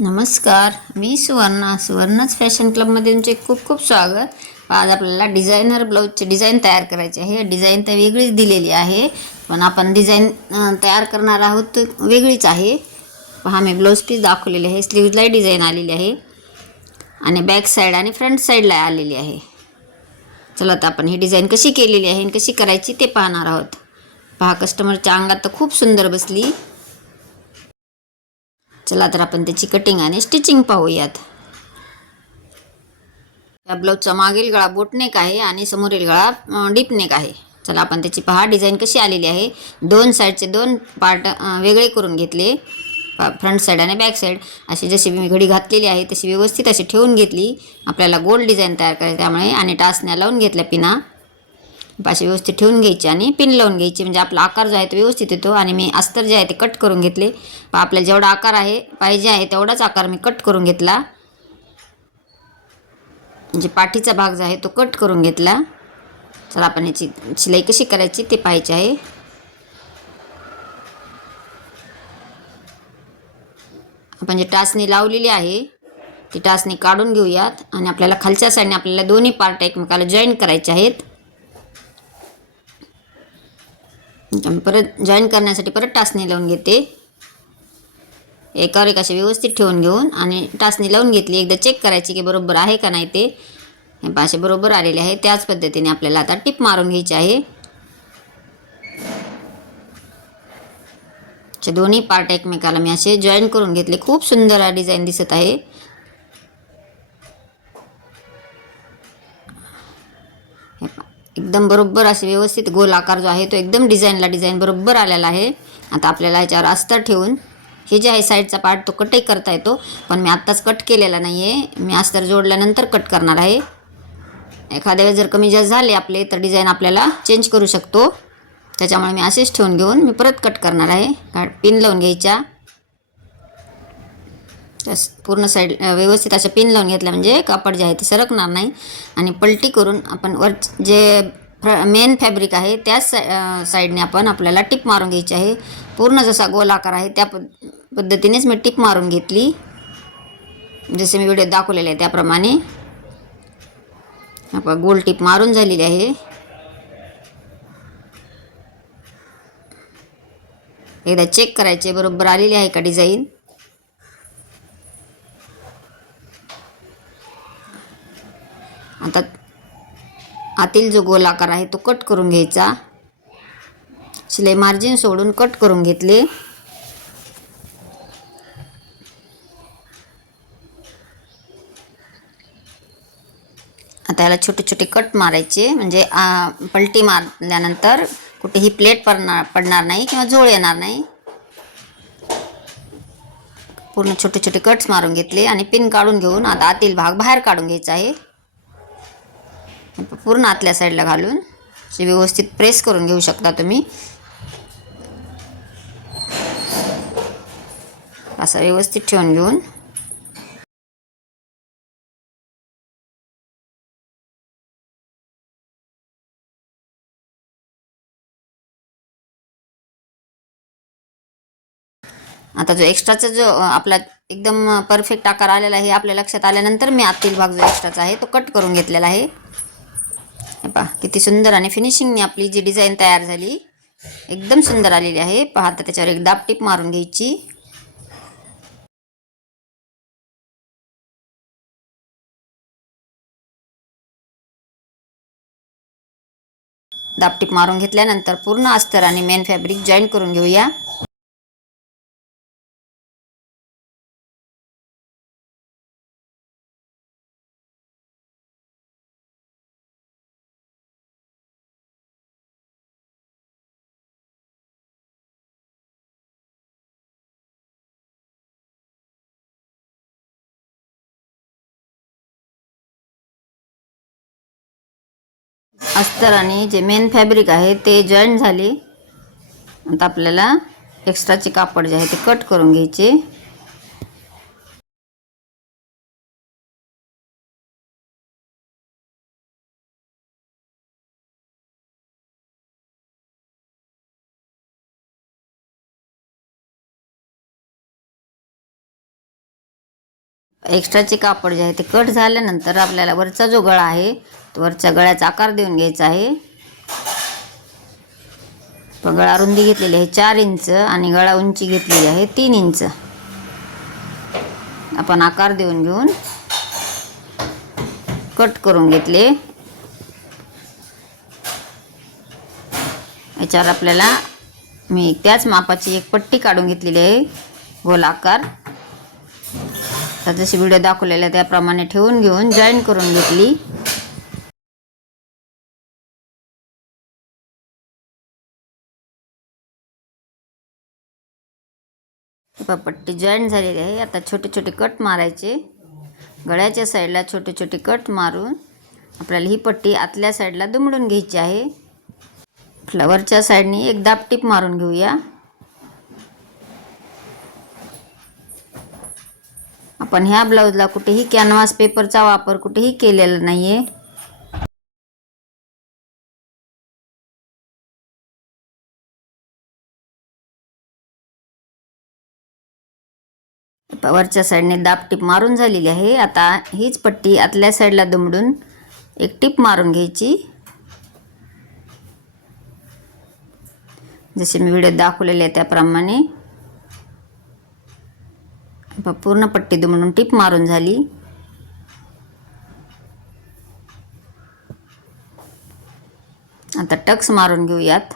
नमस्कार मी सुवर्णा सुवर्णाच फॅशन क्लबमध्ये तुमचे खूप खूप स्वागत. आज आपल्याला डिझायनर ब्लाऊजचे डिझाईन तयार करायचे आहे. डिझाईन तर वेगळीच दिलेली आहे पण आपण डिझाईन तयार करणार आहोत वेगळीच आहे. पहा मी ब्लाऊज पीस दाखवलेली आहे. स्लीव्जलाही डिझाईन आलेली आहे आणि बॅक साईड आणि फ्रंट साईडला आलेली आहे. चला तर आपण ही डिझाईन कशी केलेली आहे आणि कशी करायची ते पाहणार आहोत. पहा कस्टमरच्या अंगात तर खूप सुंदर बसली. चला तर आपण त्याची कटिंग आणि स्टिचिंग पाहूयात. या ब्लाऊजचा मागील गळा बोटनेक आहे आणि समोरील गळा डीपनेक आहे. चला आपण त्याची पहा डिझाईन कशी आलेली आहे. दोन साईडचे दोन पार्ट वेगळे करून घेतले. फ्रंट साईड आणि बॅक साईड अशी जशी मी घडी घातलेली आहे तशी व्यवस्थित अशी ठेवून घेतली. आपल्याला गोल डिझाईन तयार करायची त्यामुळे आणि टाचण्या लावून घेतल्या पिना. अशी व्यवस्थित ठेवून घ्यायची आणि पिन लावून घ्यायची. म्हणजे आपला आकार जो आहे तो व्यवस्थित येतो आणि मी अस्तर जे आहे ते कट करून घेतले. प आपल्याला जेवढा आकार आहे पाहिजे आहे तेवढाच आकार मी कट करून घेतला. म्हणजे पाठीचा भाग जो आहे तो कट करून घेतला. तर आपण याची शिलाई कशी करायची ते पाहायचे आहे. आपण जे टाचणी लावलेली आहे ती टाचणी काढून घेऊयात. आणि आपल्याला खालच्या साईडने आपल्याला दोन्ही पार्ट एकमेकाला जॉईन करायचे आहेत मी परत जॉईन करण्यासाठी परत टाचणी लावून घेते. एकावर एक असे व्यवस्थित ठेवून घेऊन आणि टाचणी लावून घेतली. एकदा चेक करायची की बरोबर आहे का नाही ते. हे बरोबर आलेले आहे. त्याच पद्धतीने आपल्याला आता टिप मारून घ्यायची आहे. दोन्ही पार्ट एकमेकाला मी असे जॉईन करून घेतले. खूप सुंदर हा डिझाईन दिसत आहे. एकदम बरोबर असे व्यवस्थित गोल आकार जो आहे तो एकदम डिझाईनला डिझाईन बरोबर आलेला आहे. आता आपल्याला याच्यावर अस्तर ठेवून हे जे आहे साईडचा पार्ट तो कटही करता येतो. पण मी आत्ताच कट केलेला नाही आहे मी अस्तर जोडल्यानंतर कट करणार आहे. एखाद्या वेळेस जर कमी जास्त झाले आपले तर डिझाईन आपल्याला चेंज करू शकतो. त्याच्यामुळे मी असेच ठेवून घेऊन मी परत कट करणार आहे. पिन लावून घ्यायच्या पूर्ण साईड व्यवस्थित अशा पिन लावून घेतल्या म्हणजे कापड जे आहे ते सरकणार नाही. आणि पलटी करून आपण वर जे मेन फॅब्रिक आहे. त्याच सा साईडने आपण आपल्याला टिप मारून घ्यायची आहे. पूर्ण जसा गोल आकार आहे त्या पद पद्धतीनेच मी टिप मारून घेतली. जसे मी व्हिडिओ दाखवलेले आहे त्याप्रमाणे. आपण गोल टिप मारून झालेली आहे. एकदा चेक करायचे बरोबर आलेली आहे का डिझाईन आता आतील जो गोलाकार आहे तो कट करून घ्यायचा. शिलाई मार्जिन सोडून कट करून घेतले. आता याला छोटे छोटे कट मारायचे. म्हणजे पलटी मारल्यानंतर कुठेही प्लेट पडणार पडणार नाही किंवा झोळ येणार नाही. पूर्ण छोटे छोटे कट्स मारून घेतले आणि पिन काढून घेऊन आता आतील भाग बाहेर काढून घ्यायचा आहे. पूर्ण आतल्या साईडला घालून असे व्यवस्थित प्रेस करून घेऊ शकता तुम्ही. असं व्यवस्थित ठेवून घेऊन. आता जो एक्स्ट्राचा जो आपला एकदम परफेक्ट आकार आलेला आहे आपल्या लक्षात आल्यानंतर मी आतील भाग जो एक्स्ट्राचा आहे तो कट करून घेतलेला आहे. पहा किती सुंदर आणि फिनिशिंगने आपली जी डिझाईन तयार झाली एकदम सुंदर आलेली आहे. पहा आता त्याच्यावर एक दाब टीप मारून घ्यायची. दापटीप मारून घेतल्यानंतर पूर्ण अस्तर आणि मेन फॅब्रिक जॉईन करून घेऊया. अस्तर आणि जे मेन फॅब्रिक आहे ते जॉईन झाले. आता आपल्याला एक्स्ट्राचे कापड जे आहे ते कट करून घ्यायचे. एक्स्ट्राचे कापड जे आहे ते कट झाल्यानंतर आपल्याला वरचा जो गळा आहे वरच्या गळ्याचा आकार देऊन घ्यायचा आहे. गळा रुंदी घेतलेली आहे चार इंच आणि गळा उंची घेतलेली आहे तीन इंच. आपण आकार देऊन घेऊन कट करून घेतले. याच्यावर आपल्याला मी त्याच मापाची एक पट्टी काढून घेतलेली आहे गोल आकार. तर जशी व्हिडिओ दाखवलेला आहे त्याप्रमाणे ठेवून घेऊन जॉईन करून घेतली. पट्टी जॉईन झालेली आहे. आता छोटे छोटे कट मारायचे. गळ्याच्या साईडला छोटे छोटे कट मारून आपल्याला ही पट्टी आतल्या साईडला दुमडून घ्यायची आहे. फ्लवरच्या साईडनी एक दाब टीप मारून घेऊया. आपण ह्या ब्लाऊजला कुठेही कॅनव्हास पेपरचा वापर कुठेही केलेला नाही आहे वरच्या साईडने दाब टीप मारून झालेली आहे. आता हीच पट्टी आतल्या साईडला दुमडून एक टीप मारून घ्यायची. जसे मी व्हिडिओ दाखवलेले आहे त्याप्रमाणे. पूर्ण पट्टी दुमडून टीप मारून झाली. आता टक्स मारून घेऊयात.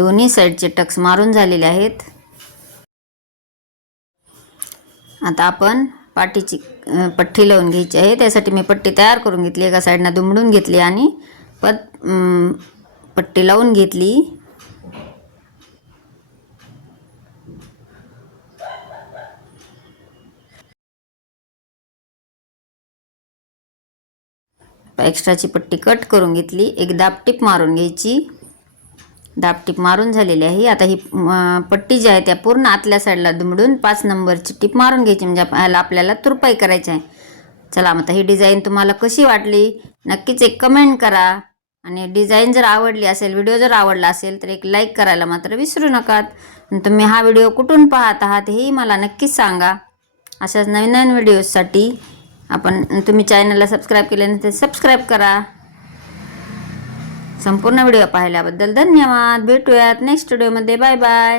दोन्ही साईडचे टक्स मारून झालेले आहेत. आता आपण पाठीची पट्टी लावून घ्यायची आहे. त्यासाठी मी पट्टी तयार करून घेतली. एका साईडनं दुमडून घेतली आणि पत पट्टी लावून घेतली. एक्स्ट्राची पट्टी कट करून घेतली. एक दाबटीप मारून घ्यायची. दाबटीप मारून झालेली आहे. आता ही पट्टी जी आहे त्या पूर्ण आतल्या साईडला दुमडून पाच नंबरची टीप मारून घ्यायची. म्हणजे ह्याला आपल्याला तुरपाई करायची आहे. चला मग आता ही डिझाईन तुम्हाला कशी वाटली? नक्कीच एक कमेंट करा. आणि डिझाईन जर आवडली असेल व्हिडिओ जर आवडला असेल तर एक लाईक करायला मात्र विसरू नका तुम्ही हा व्हिडिओ कुठून पाहत आहात हेही मला नक्कीच सांगा. अशाच नवीन नवीन व्हिडिओजसाठी आपण तुम्ही चॅनलला सबस्क्राईब केल्यानंतर सबस्क्राईब करा. संपूर्ण व्हिडिओ पाहिल्याबद्दल धन्यवाद. भेटूयात नेक्स्ट व्हिडिओमध्ये बाय बाय